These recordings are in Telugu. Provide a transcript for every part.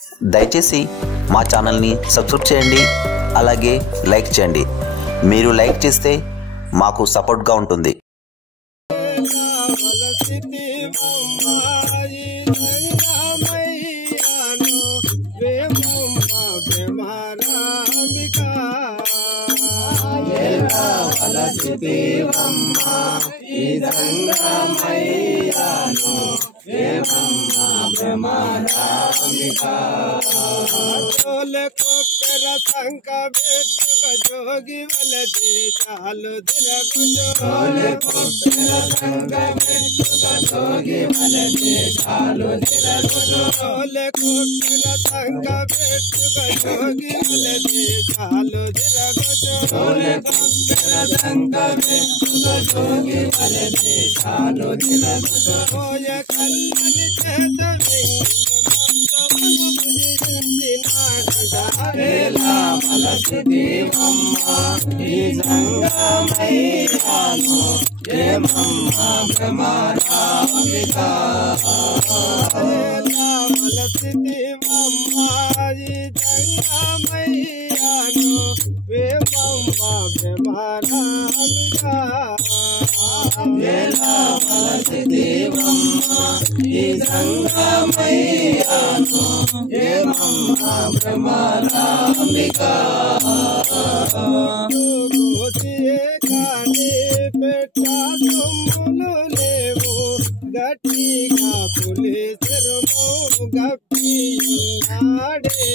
దయచేసి మా ఛానల్ని సబ్స్క్రైబ్ చేయండి, అలాగే లైక్ చేయండి. మీరు లైక్ చేస్తే మాకు సపోర్ట్గా ఉంటుంది. సంక బెట్టుక జోగి వల దేశాలు తిరగుజో సంక బెట్టుక జోగి వల దేశాలు తిరగుజో సంక బెట్టుక జోగి వల దేశాలు తిరగుజో సంక బెట్టుక జోగి వల దేశాలు తిరగుజో ఓయ కల్లని చేత గట్టిగా పులిసెరు గప్పియున్నాడే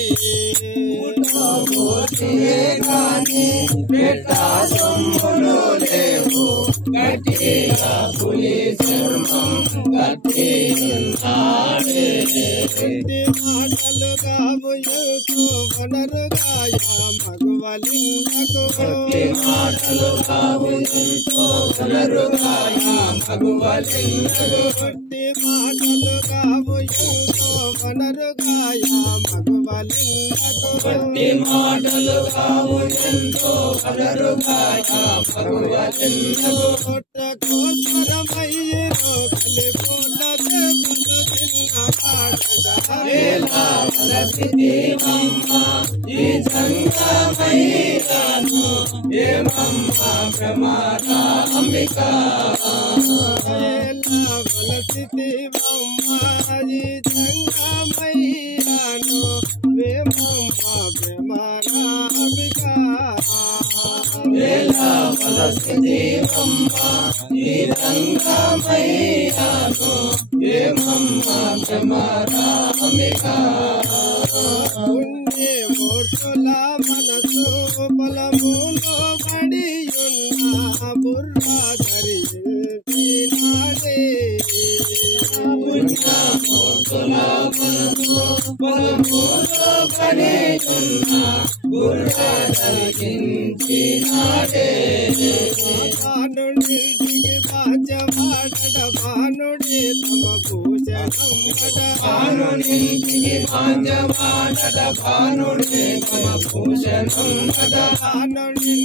పెట్టా సొమ్ములు లేవు గట్టిగా పులిసెరు గప్పియున్నాడే మాటలు కాబోయుతో వనరుగాయ మగువలిందకు మాటలు కాబోయుతో వనరుగాయ మగువలిందకు మాటలు కాబోయుతో వనరుగాయ మగువలిందకు మాటలు కాబోయుతో వనరుగాయ మగువలిందకు కోసరమయ్యో కలిపోల ఈ సంగమయ్యాను ఏమమ్మ ప్రమాదాంబిక వలసితి ఈ సంగమయ్యాను ఏమమ్మ ప్రమాదాంబిక వలసితి ఈ సంగమయ్యాను ఏమమ్మ ప్రమాదాంబిక పుణ్య మూర్తుల మనసు బలములో పడియున్న బుర్ర ధరించినాడే పుణ్య మూర్తుల మనసు బలములో పడియున్న బుర్ర ధరించినాడే భానుడి భాజవాడ భానుడే తమ భూషణం భానుడి భాజవాడ భానుడే తమ భూషణం భానుడి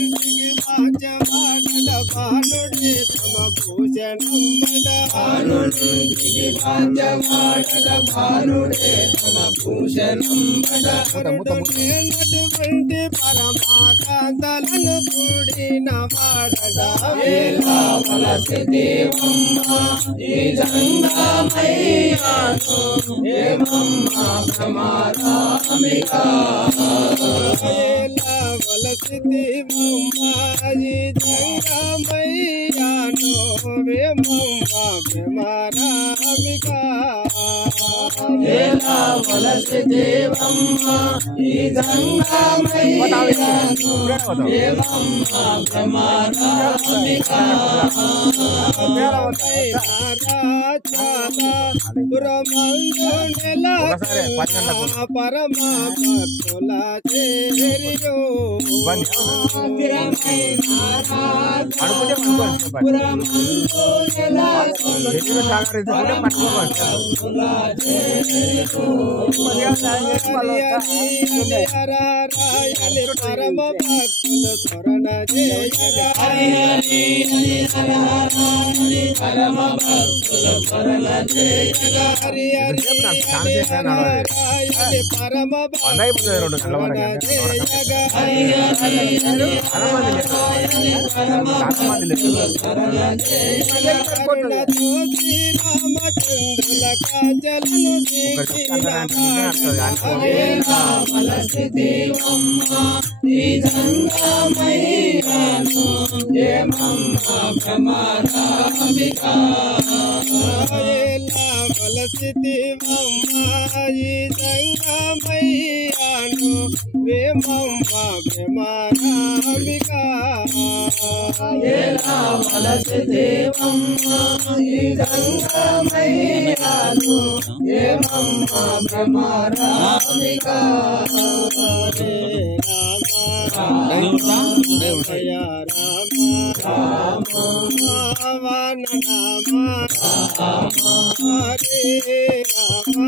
భాజవాడ భానుడే తమ భూషణం భానుడి భాజవాడ భానుడే తమ భూషణం నటువంటి పరమాకాంతలను కూడిన వాడడా వలసి దేవమ్మ ఈ జంగమయ్యాను ఏమమ్మ ప్రమాదాంబిక వలసి దేవమ్మ ఈ జంగమయ్యాను ఏమమ్మ ప్రమాదాంబిక వలసి దేవమ్మ ఈ జంగమయ్యాను ఏమమ్మ ప్రమాదాంబిక పరమాత్మల చేరియో పరమ భక్తులు స్మరణ చేయగా పరమ భక్తులు స్మరణ చేయగా హరి హరి హరి హర నారాయణ పరమ కరుణతో శ్రీరామచంద్రుల కాజలను వలసిదివమ్మాయి సంగమయ్యాను వేమమ్మ భ్రమరామికా వలసిదివమ్మాయి సంగమయ్యాను వేమమ్మ భ్రమరామికా జయ రామ రామ రామ హరే రామ